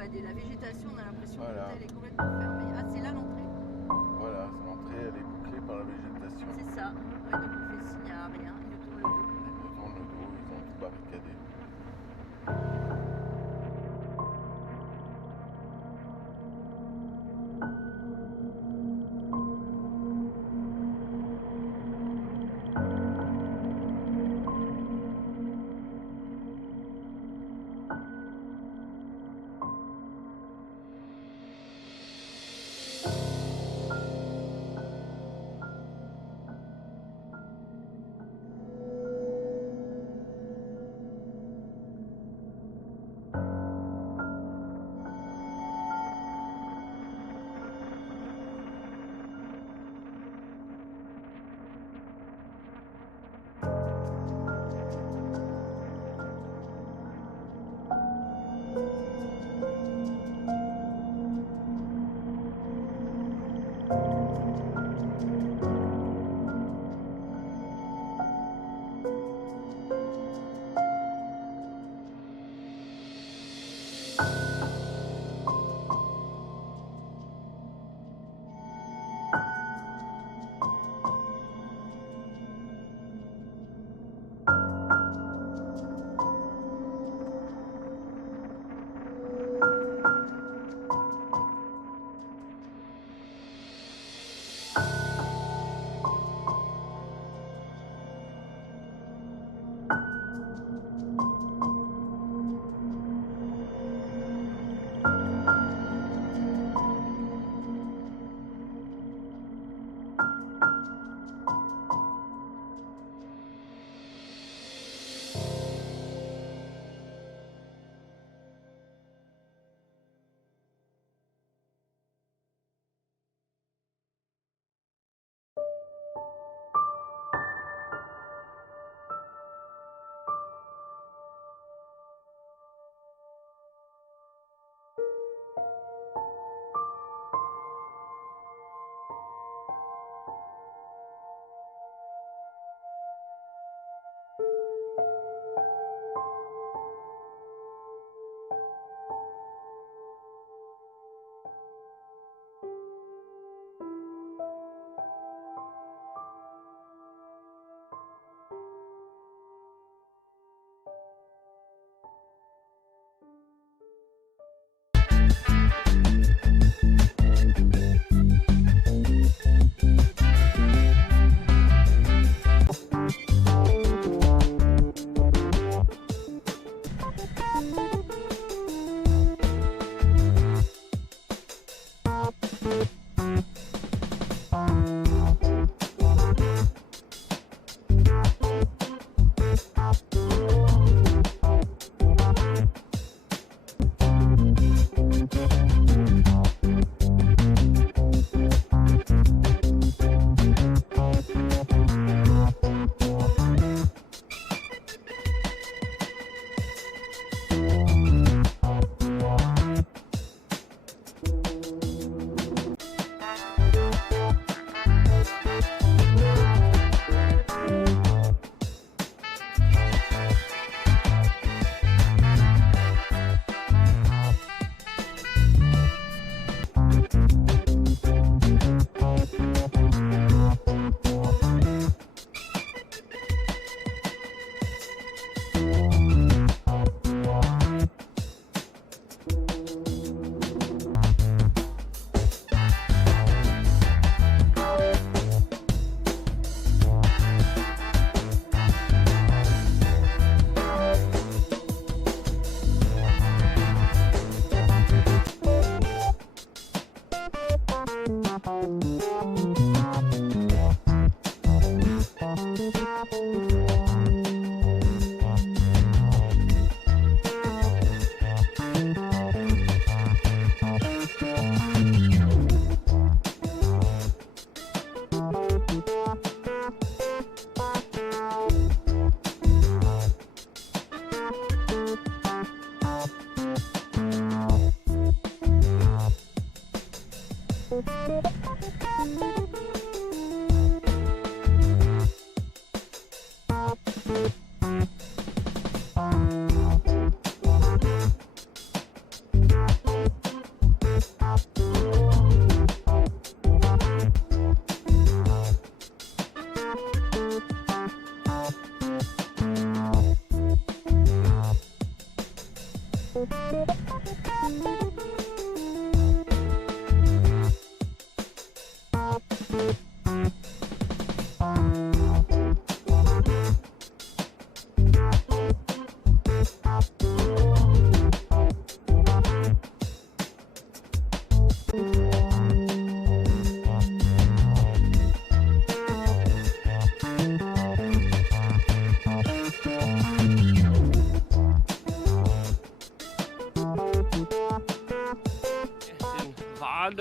ouais, la végétation, on a l'impression Voilà. que l'hôtel est complètement fermé. Ah, c'est là l'entrée? Voilà, l'entrée elle est bouclée par la végétation. C'est ça. Ouais, donc on fait signe à rien, ils nous tournent le dos quand même. Ils nous tournent le dos, ils ont tout barricadé.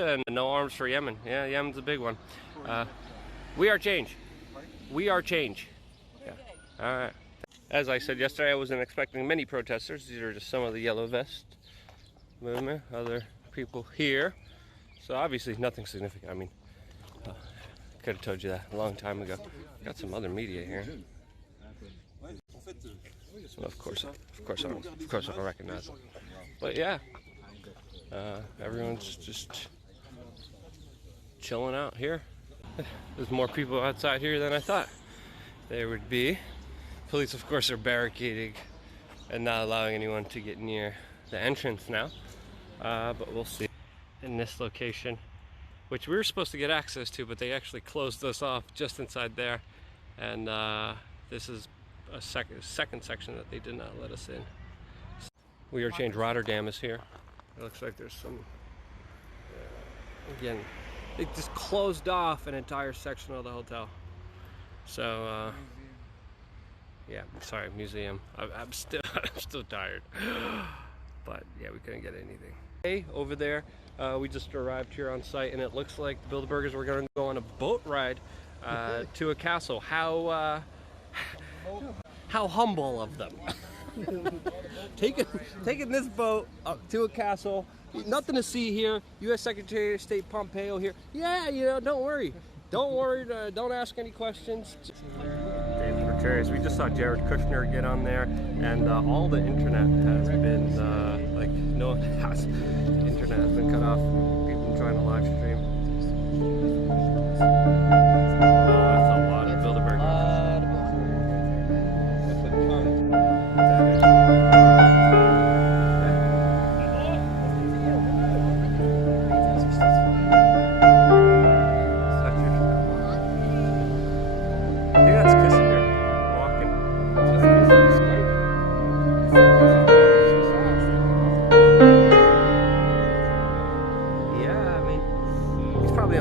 And no arms for Yemen. Yeah, Yemen's a big one. We are change. We are change. Yeah. All right. As I said yesterday, I wasn't expecting many protesters. These are just some of the yellow vest movement. Other people here. So obviously nothing significant. I mean, could have told you that a long time ago. Got some other media here. Well, of course I don't recognize them. But yeah, everyone's just chilling out here. There's more people outside here than I thought there would be. Police, of course, are barricading and not allowing anyone to get near the entrance now. But we'll see. In this location, which we were supposed to get access to, but they actually closed us off just inside there. And this is a second section that they did not let us in. We Are Change Rotterdam is here. It looks like there's some, again, they just closed off an entire section of the hotel. So, yeah, sorry, museum. I'm still tired. But yeah, we couldn't get anything. Hey, over there, we just arrived here on site, and it looks like the Bilderbergers were going to go on a boat ride to a castle. How humble of them. Taking this boat up to a castle. Nothing to see here. U.S. Secretary of State Pompeo here. Yeah, you know, don't worry. Don't ask any questions. David Petraeus. We just saw Jared Kushner get on there, and all the internet has been internet has been cut off. People trying to live stream. That's a lot of Bilderbergers.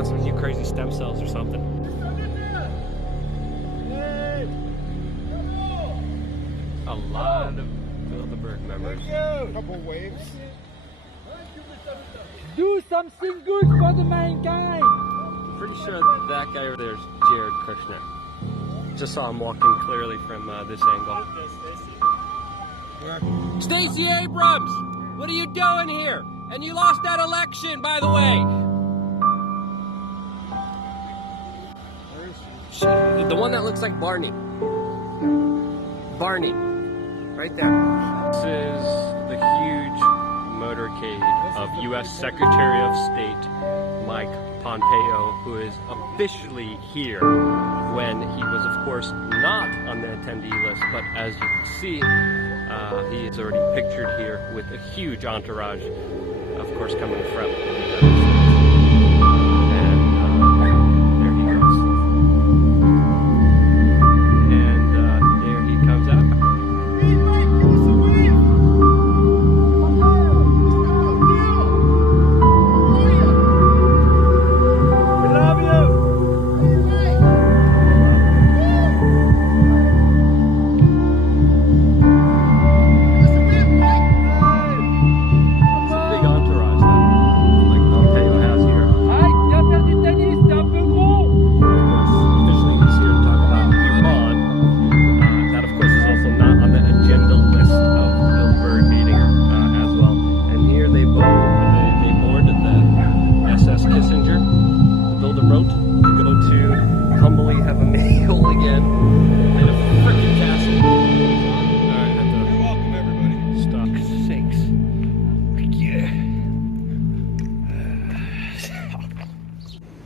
Some new crazy stem cells or something. A lot of Bilderberg members. Couple waves. Do something good for the mankind. Pretty sure that guy over there is Jared Kushner. Just saw him walking clearly from this angle. Stacey Abrams, what are you doing here? And you lost that election, by the way. The one that looks like Barney. Barney. Right there. This is the huge motorcade of U.S. Secretary of State Mike Pompeo, who is officially here when he was, of course, not on the attendee list. But as you can see, he is already pictured here with a huge entourage, of course, coming from the United States.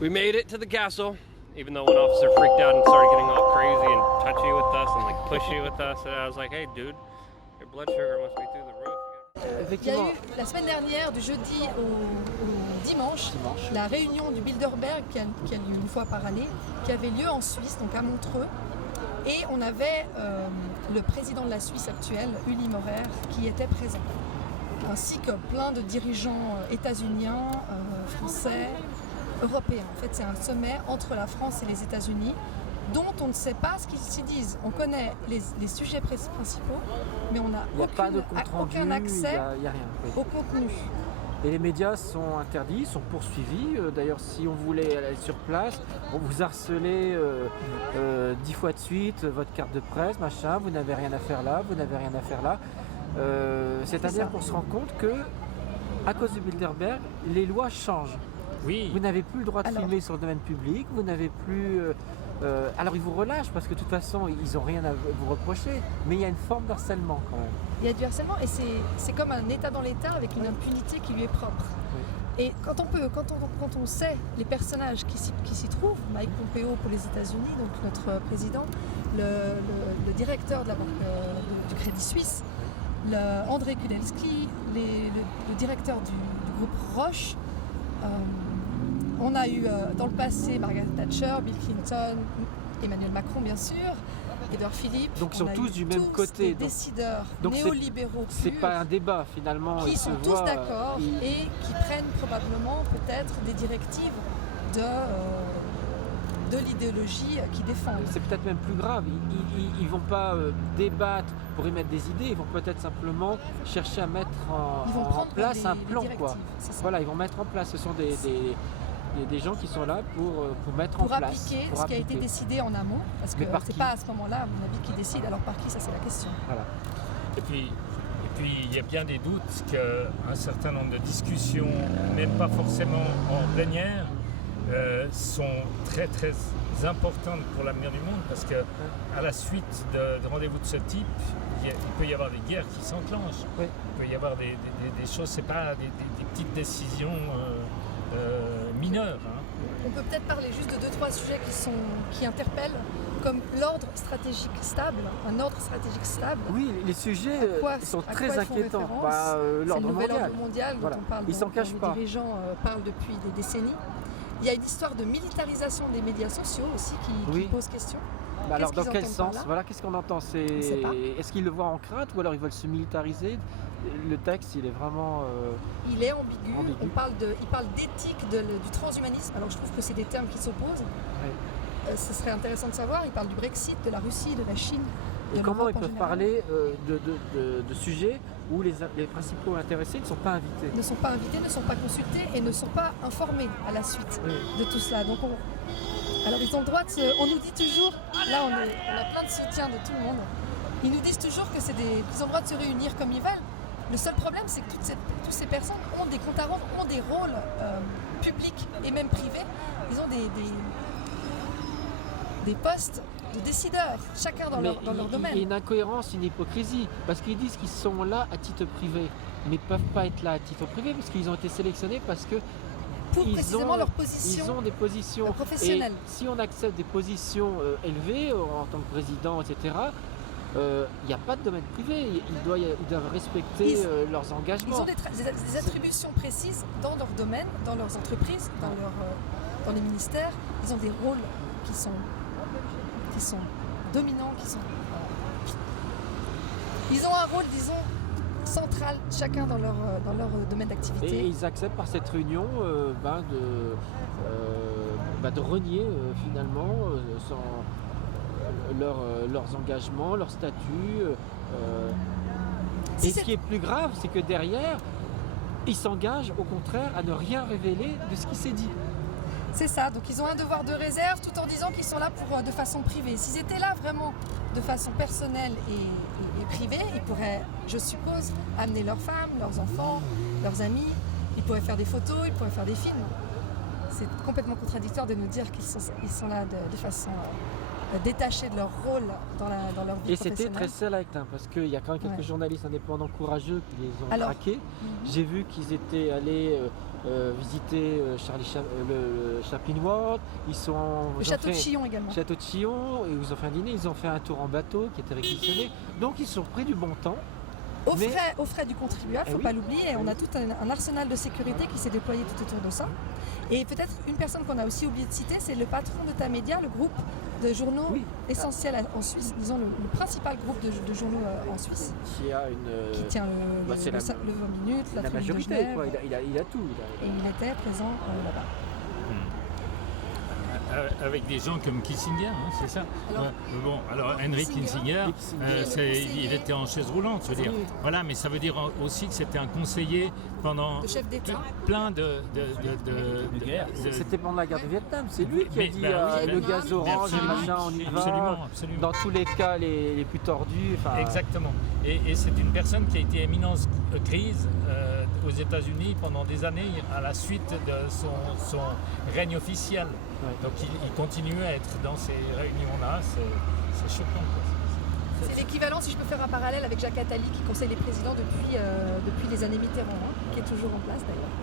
We made it to the castle, even though one officer freaked out and started getting all crazy and touchy with us and like pushy with us. And I was like, hey dude, your blood sugar must be through the roof. effectivement. eu la semaine dernière, du jeudi au dimanche, la réunion du Bilderberg qui a lieu une fois par année, qui avait lieu en Suisse, donc à Montreux. Et on avait le président de la Suisse actuelle, Uli Maurer, qui était présent. Ainsi que plein de dirigeants états-uniens, français, européens. En fait, c'est un sommet entre la France et les États-Unis dont on ne sait pas ce qu'ils s'y disent. On connaît les sujets principaux, mais on n'a Il n'y a pas de compte rendu, aucun accès il n'y a rien. Oui. au contenu. Et les médias sont interdits, sont poursuivis. D'ailleurs, si on voulait aller sur place, on vous harcelait 10 fois de suite, votre carte de presse, machin, vous n'avez rien à faire là, vous n'avez rien à faire là. C'est-à-dire qu'on se rend compte que, à cause du Bilderberg, les lois changent. Oui. Vous n'avez plus le droit de filmer sur le domaine public, vous n'avez plus... alors ils vous relâchent parce que de toute façon, ils n'ont rien à vous reprocher, mais il y a une forme d'harcèlement quand même. Il y a du harcèlement et c'est comme un État dans l'État avec une impunité qui lui est propre. Oui. Et quand on sait les personnages qui s'y trouvent, Mike Pompeo pour les États-Unis, donc notre président, le directeur de la banque du Crédit Suisse, André Kudelski, le directeur du groupe Roche. On a eu dans le passé Margaret Thatcher, Bill Clinton, Emmanuel Macron bien sûr, Édouard Philippe. Donc ils sont tous du même côté. Des décideurs donc néolibéraux c'est purs, pas un débat finalement. qui sont tous d'accord et qui prennent probablement peut-être des directives de l'idéologie qu'ils défendent. C'est peut-être même plus grave. Ils vont pas débattre pour émettre des idées, ils vont peut-être simplement chercher à mettre en place un plan. Quoi. Voilà, ils vont mettre en place. Ce sont des gens qui sont là pour mettre en place. Pour appliquer ce qui a été décidé en amont. Parce que c'est pas à ce moment-là, à mon avis, qui décide. Alors par qui, ça c'est la question. Voilà. Et puis il y a bien des doutes qu'un certain nombre de discussions, même pas forcément en plénière, sont très très importantes pour l'avenir du monde parce que à la suite de rendez-vous de ce type, il peut y avoir des guerres qui s'enclenchent. Oui. Il peut y avoir des choses, c'est pas des petites décisions mineures. Hein. On peut peut-être parler juste de 2-3 sujets qui interpellent, comme l'ordre stratégique stable, un ordre stratégique stable. Oui, les sujets sont très inquiétants. L'ordre mondial dont voilà. on parle, ils s'en cachent pas. Les dirigeants parlent depuis des décennies. Il y a une histoire de militarisation des médias sociaux aussi qui pose question. Alors dans quel sens? Voilà, qu'est-ce qu'on entend? Est-ce qu'ils le voient en crainte ou alors ils veulent se militariser? Le texte, il est vraiment... Il est ambigu. Il parle d'éthique, du transhumanisme. Alors je trouve que c'est des termes qui s'opposent. Oui. Ce serait intéressant de savoir. Il parle du Brexit, de la Russie, de la Chine. Et comment ils peuvent parler de sujets où les principaux intéressés ne sont pas invités? Ne sont pas invités, ne sont pas consultés et ne sont pas informés à la suite de tout cela. Donc alors ils ont le droit on nous dit toujours, là on a plein de soutien de tout le monde, ils nous disent toujours que qu'ils ont le droit de se réunir comme ils veulent. Le seul problème c'est que toutes ces personnes ont des comptes à rendre, ont des rôles publics et même privés. Ils ont des postes de décideurs, chacun dans leur domaine. Il y a une incohérence, une hypocrisie, parce qu'ils disent qu'ils sont là à titre privé, mais ne peuvent pas être là à titre privé, parce qu'ils ont été sélectionnés parce que pour précisément leur position. Ils ont des positions professionnelles. Et si on accepte des positions élevées en tant que président, etc., il n'y a pas de domaine privé. Ils doivent respecter leurs engagements. Ils ont des attributions précises dans leur domaine, dans leurs entreprises, dans les ministères. Ils ont des rôles qui sont dominants, Ils ont un rôle, disons, central, chacun dans leur domaine d'activité. Et ils acceptent par cette réunion de renier finalement leurs engagements, leurs statuts. Et ce qui est plus grave, c'est que derrière, ils s'engagent au contraire à ne rien révéler de ce qui s'est dit. C'est ça, donc ils ont un devoir de réserve tout en disant qu'ils sont là de façon privée. S'ils étaient là vraiment de façon personnelle et privée, ils pourraient, je suppose, amener leurs femmes, leurs enfants, leurs amis, ils pourraient faire des photos, ils pourraient faire des films. C'est complètement contradictoire de nous dire qu'ils sont là de façon détachée de leur rôle dans leur vie professionnelle. Et c'était très select, parce qu'il y a quand même quelques journalistes indépendants courageux qui les ont traqués. J'ai vu qu'ils étaient allés visiter le Chaplin World, le château de Chillon également. Château de Chillon, et ils ont fait un dîner, ils ont fait un tour en bateau qui était réquisitionné. Donc ils sont pris du bon temps aux frais du contribuable, il ne faut pas l'oublier. On a tout un arsenal de sécurité qui s'est déployé tout autour de ça. Et peut-être une personne qu'on a aussi oublié de citer, c'est le patron de Tamedia, le groupe de journaux essentiels en Suisse, disons le principal groupe de journaux en Suisse. Qui tient le 20 minutes, la majorité, de Genève, quoi. Il a tout. Et il était présent là-bas. Avec des gens comme Kissinger, c'est ça. Alors Henry Kissinger, il était en chaise roulante, je veux dire. Voilà, mais ça veut dire aussi que c'était un conseiller pendant chef d'État. Plein de guerre. C'était pendant la guerre du Vietnam. C'est lui qui a dit le gaz orange, le machin, on y va. Absolument. Dans tous les cas les plus tordus. Exactement. Et c'est une personne qui a été éminence grise aux États-Unis pendant des années à la suite de son règne officiel. Ouais. Donc il continue à être dans ces réunions-là, c'est choquant. C'est l'équivalent, si je peux faire un parallèle avec Jacques Attali qui conseille les présidents depuis les années Mitterrand, qui est toujours en place d'ailleurs.